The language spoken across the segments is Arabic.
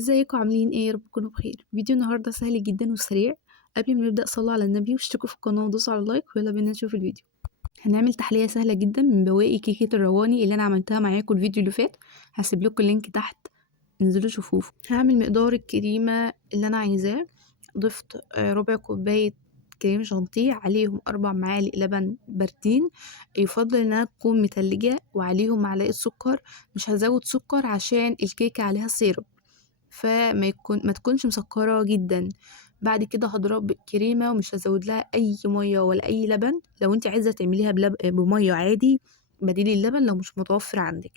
ازيكم عاملين ايه؟ يا رب تكونوا بخير. فيديو النهارده سهل جدا وسريع. قبل ما نبدا صلوا على النبي واشتركوا في القناه ودوسوا على اللايك، ويلا بينا نشوف الفيديو. هنعمل تحليه سهله جدا من بواقي كيكه الرواني اللي انا عملتها معاكم الفيديو اللي فات. هسيب لكم اللينك تحت، انزلوا شوفوه. هعمل مقدار الكريمه اللي انا عايزاه. ضفت ربع كوبايه كريم شانتيه، عليهم 4 معالق لبن باردين. يفضل انها تكون متلجه، وعليهم معلقه سكر. مش هزود سكر عشان الكيكه عليها سيرب، ما تكونش مسكرة جدا. بعد كده هضرب الكريمة ومش هزود لها اي مية ولا اي لبن. لو انت عايزة تعمليها بمية عادي بديل اللبن لو مش متوفر عندك.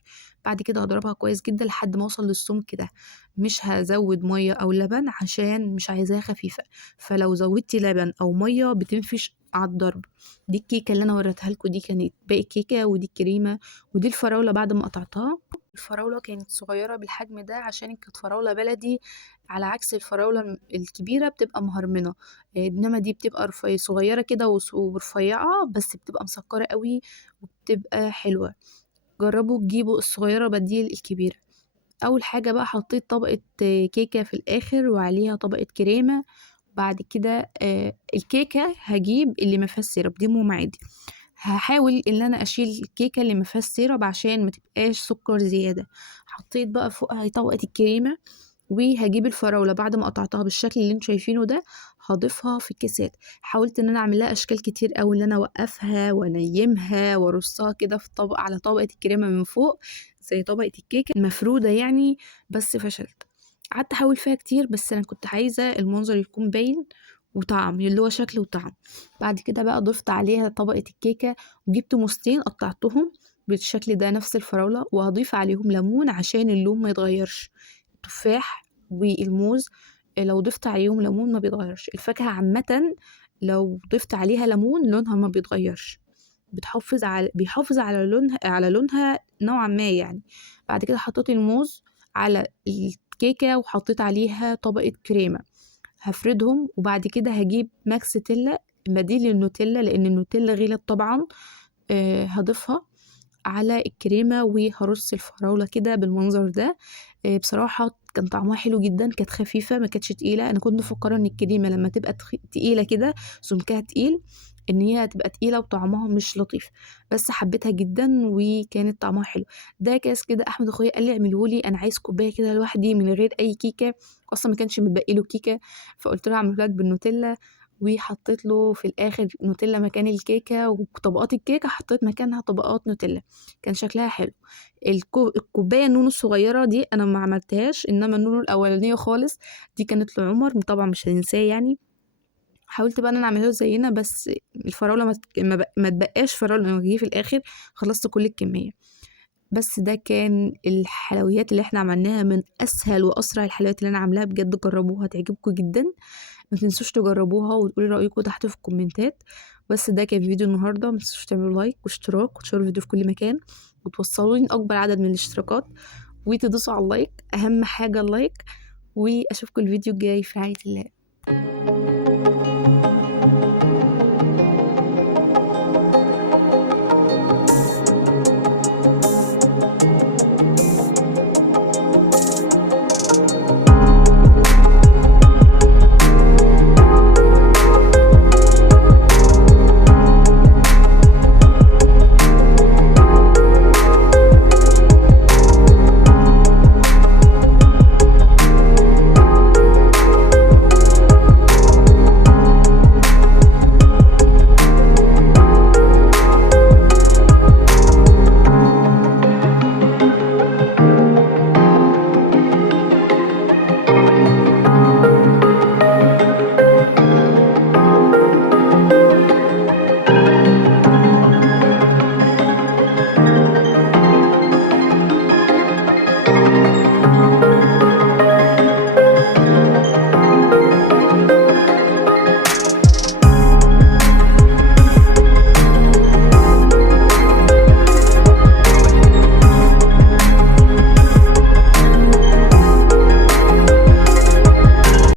بعد كده هضربها كويس جدا لحد ما اوصل للسمك ده. مش هزود مية او لبن عشان مش عايزاها خفيفة، فلو زودتي لبن او مية بتنفش على الضرب. دي الكيكة اللي انا وريتها لكم، دي كانت باقي الكيكة، ودي الكريمة، ودي الفراولة بعد ما قطعتها. الفراولة كانت صغيرة بالحجم ده عشان كانت فراولة بلدي، على عكس الفراولة الكبيرة بتبقى مهرمنة. انما دي بتبقى صغيرة كده ورفيعة، بس بتبقى مسكرة قوي وبتبقى حلوة. جربوا تجيبوا الصغيرة بديل الكبيرة. اول حاجة بقى حطيت طبقة كيكة في الاخر، وعليها طبقة كريمة. بعد كده الكيكة هجيب اللي ما فيهاش سيرب، دي موم عادي. هحاول ان انا اشيل الكيكه اللي ما فيهاش سيرب عشان ما تبقاش سكر زياده. حطيت بقى فوقها طبقه الكريمه، وهجيب الفراوله بعد ما قطعتها بالشكل اللي انتوا شايفينه ده. هضيفها في الكاسات. حاولت ان انا اعمل لها اشكال كتير قوي، ان انا اوقفها وانيمها وارصها كده في طبق على طبقه الكريمه من فوق، زي طبقه الكيكه المفروده يعني. بس فشلت. قعدت احاول فيها كتير، بس انا كنت عايزه المنظر يكون باين وطعم، اللي هو شكل وطعم. بعد كده بقى ضفت عليها طبقة الكيكة، وجبت موزتين قطعتهم بالشكل ده نفس الفراولة، وهضيف عليهم ليمون عشان اللون ما يتغيرش. التفاح والموز لو ضفت عليهم ليمون ما بيتغيرش. الفاكهة عامة لو ضفت عليها ليمون لونها ما بيتغيرش، بيحافظ على لونها نوعا ما يعني. بعد كده حطيت الموز على الكيكة، وحطيت عليها طبقة كريمة. هفردهم، وبعد كده هجيب ماكس تيلا بديل النوتيلا، لان النوتيلا غلت طبعا. هضيفها على الكريمة، وهرص الفراولة كده بالمنظر ده. بصراحة كان طعمها حلو جدا، كانت خفيفة ما كانتش تقيلة. انا كنت مفكرة ان الكريمة لما تبقى تقيلة كده، سمكها تقيل، ان هي هتبقى تقيلة وطعمها مش لطيف. بس حبيتها جدا وكانت طعمها حلو. ده كاس كده احمد اخويا قال لي اعملهولي، انا عايز كوباية كده لوحدي من غير اي كيكة. اصلا ما كانش متبقي له كيكة، فقلت له اعمله لك بالنوتيلا. وحطيت له في الاخر نوتيلا مكان الكيكه، وطبقات الكيكه حطيت مكانها طبقات نوتيلا. كان شكلها حلو. الكوبايه النونو الصغيره دي انا ما عملتهاش، انما النونو الاولانيه خالص دي كانت لعمر، طبعا مش هننساه يعني. حاولت بقى ان انا اعمله زينا، بس الفراوله ما تبقاش فراوله لما جه في الاخر. خلصت كل الكميه. بس ده كان الحلويات اللي احنا عملناها، من اسهل واسرع الحلويات اللي انا عاملاها. بجد جربوها هتعجبكم جدا. ما تنسوش تجربوها وتقولي رأيكم تحت في الكومنتات. بس ده كان فيديو النهارده. ما تنسوش تعملوا لايك واشتراك وتشاركوا الفيديو في كل مكان، وتوصلوني اكبر عدد من الاشتراكات، وتدوسوا على اللايك. اهم حاجه اللايك. واشوفكم الفيديو الجاي في رعاية الله.